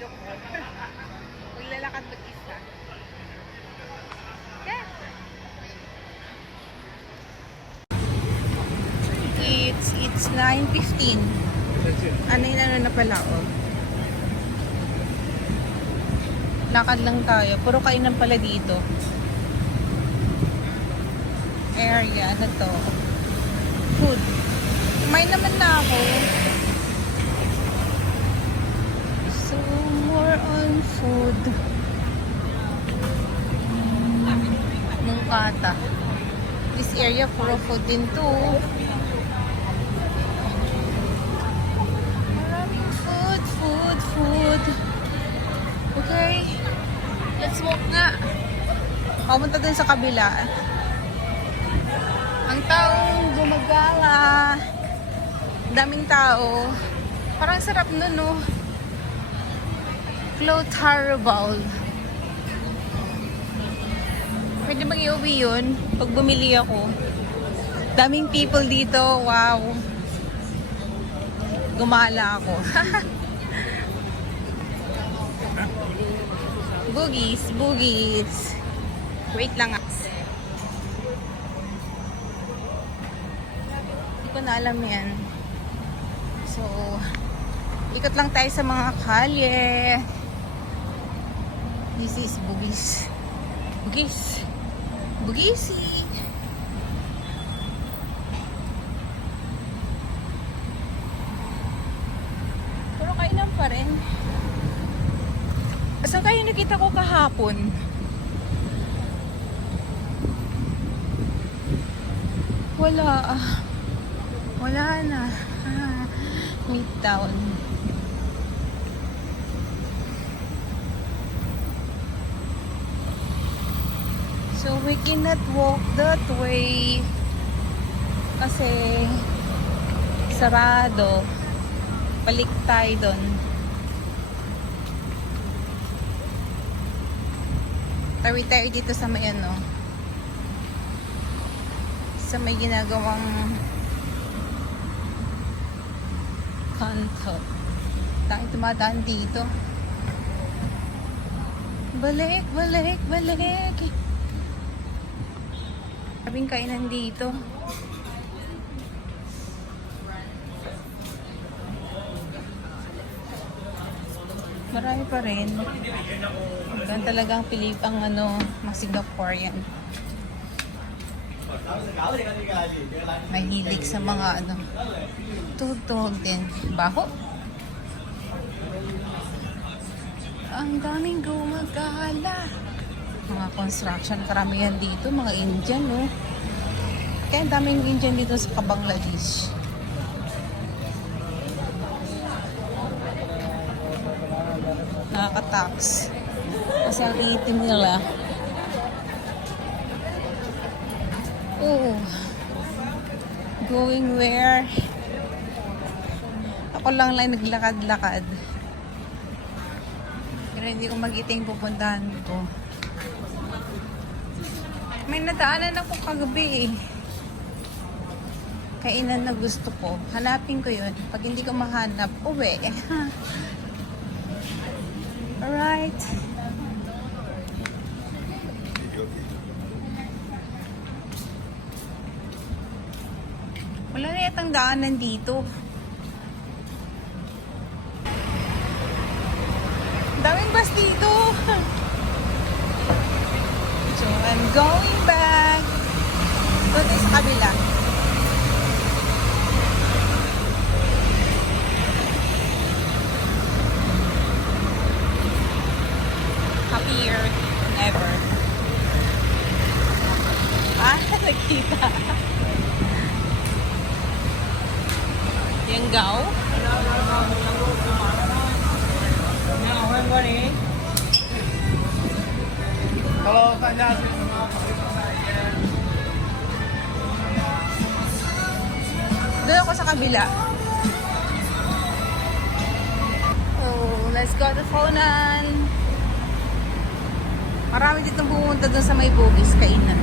Joke mo. Maglalakad mag-isa. Yeah. It's 9:15. Ano na pala, oh. Lakad lang tayo. Puro kainan pala dito. Area, ano to? Food. May naman na ako. So, more on food. Mungkata. This area, puro food din to. Maraming food. Okay. Let's walk nga. Pumunta dun sa kabila. Ang taong gumagala. Daming tao. Parang sarap nun, no? Clotharable. Pwede bang iuwi yun? Pag bumili ako. Daming people dito. Wow. Gumala ako. Boogies. Wait lang. Hindi ko na alam yan. So, ikot lang tayo sa mga kalye. This is Bugisi. Pero kailan pa rin. Saan kayo nakita ko kahapon? Wala na. Midtown. So we cannot walk that way kasi sarado. Balik tayo doon. Tawid tayo dito sa may ano, sa may ginagawang kanto. Tayo tumadaan dito. Balik. Sabing kainan dito. Marami pa rin. Yan talagang Pilipang ano, mga Singaporean. Mahilig sa mga ano, tuhog din. Baho. Ang daming gumagala. Mga construction, karamihan dito, mga Indian, no? Kaya ang daming Indian dito sa Bangladesh. Nakaka-tax. Kasi ang itim nila. Oh. Going where? Ako lang naglakad-lakad. Pero hindi ko makita yung pupuntahan ko. May nadaanan ako kagabi eh. Kainan na gusto ko. Hanapin ko yun. Pag hindi ko mahanap, uwi. Alright. Wala na yatang daanan dito. Daming bus dito. So, I'm going back. Doon tayo sa kabila. Happier than ever. Nakita. Yang gao? Hello, tanya. Doon ako sa kabila. Oh, let's go to Fonan. Marami dito pumunta doon sa may Bugis kainan.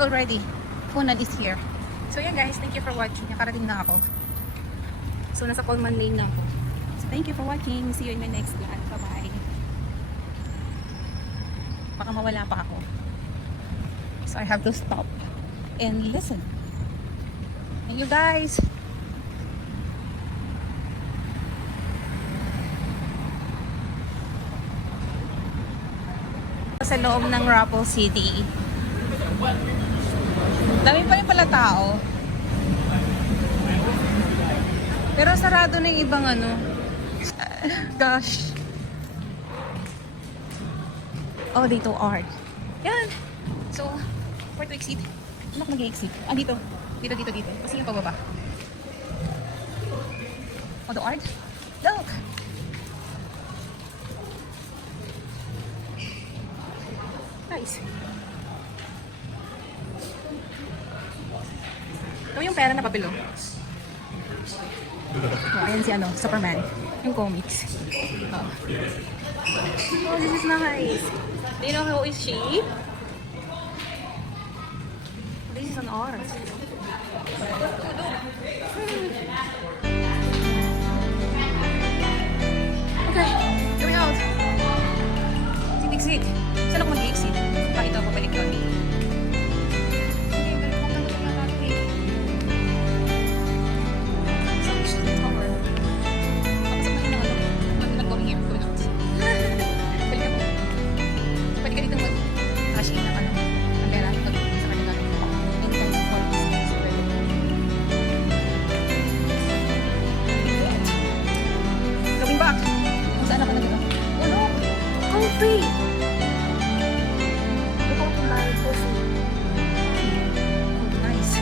already. Funan is here. So yan guys, thank you for watching. Nakarating na ako. So nasa Coleman Lane na ako. So thank you for watching. See you in my next vlog. Bye-bye. Baka mawala pa ako. So I have to stop and listen. Thank you guys. Sa loob ng Rapple City. Dami pa rin pala tao. Pero sarado na yung ibang ano. Gosh. Oh, dito art. Yan. So, where to exit? Ano ako mag-exit? Ah, dito. Dito. Kasi yung pababa. Oh, the art? Look! Nice. Ito yung pera na papel, oh. Oh, ayan si ano, Superman. Yung comics. Oh. Oh, this is nice. Do you know who is she? This is an art. Okay, going out. Exit. Saan ako mag-exit? Pa ito, pabalik yun. Okay, balik mo lang na natin eh. So, we should cover. Kapasok na yun ako. I'm not going here. Going out. Balik ako. Pwede ka dito mag-cash in na ka ng pera. Pag-ibig sa kanila. And kind of for business. Going back. Kung saan ako na dito. Oh no! Coffee! Nice.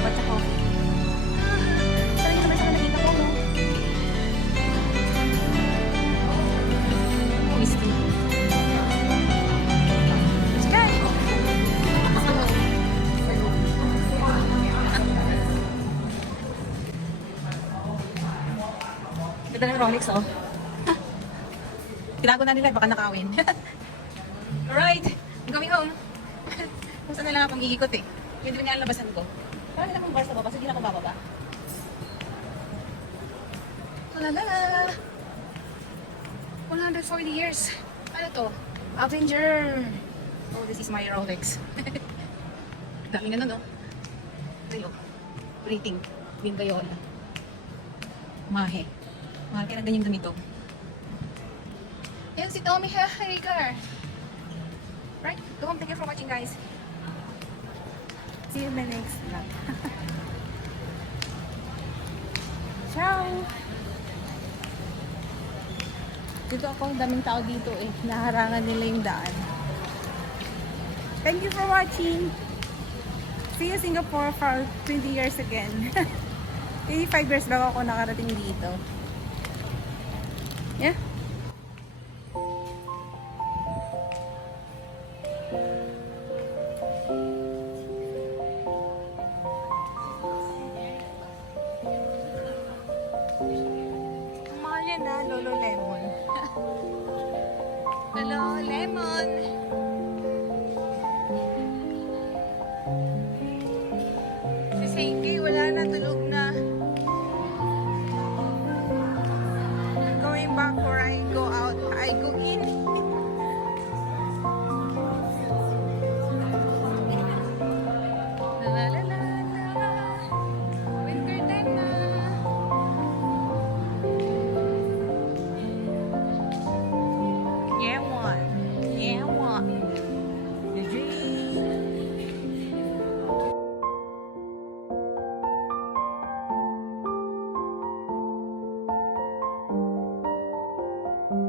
What's a coffee? Saan yung sabay sa nakita ko, no? Whiskey. Let's try! Ganda ng Rolex, oh. Tinago na nila, baka nakawin. Alright, I'm going home. Kung saan na lang akong iikot eh. Yung din nga ang labasan ko. Parang namang bar sa baba, kasi hindi na ako bababa. Lalala! 140 years. Ano to? Avenger! Oh, this is my Rolex. Dami na nun, no? Ayo. Rating. Din ba yun? Mahe. Mahal kaya na ganyang ganito. Yan si Tommy Hagar. Right? Go home. Thank you for watching, guys. See you in the next vlog. Ciao! Dito ako, daming tao dito eh. Naharangan nila yung daan. Thank you for watching. See you Singapore for 20 years again. 85 years bago ako nakarating dito. Yeah? Mahal yan na, Lolo Lemon. Lolo Lemon.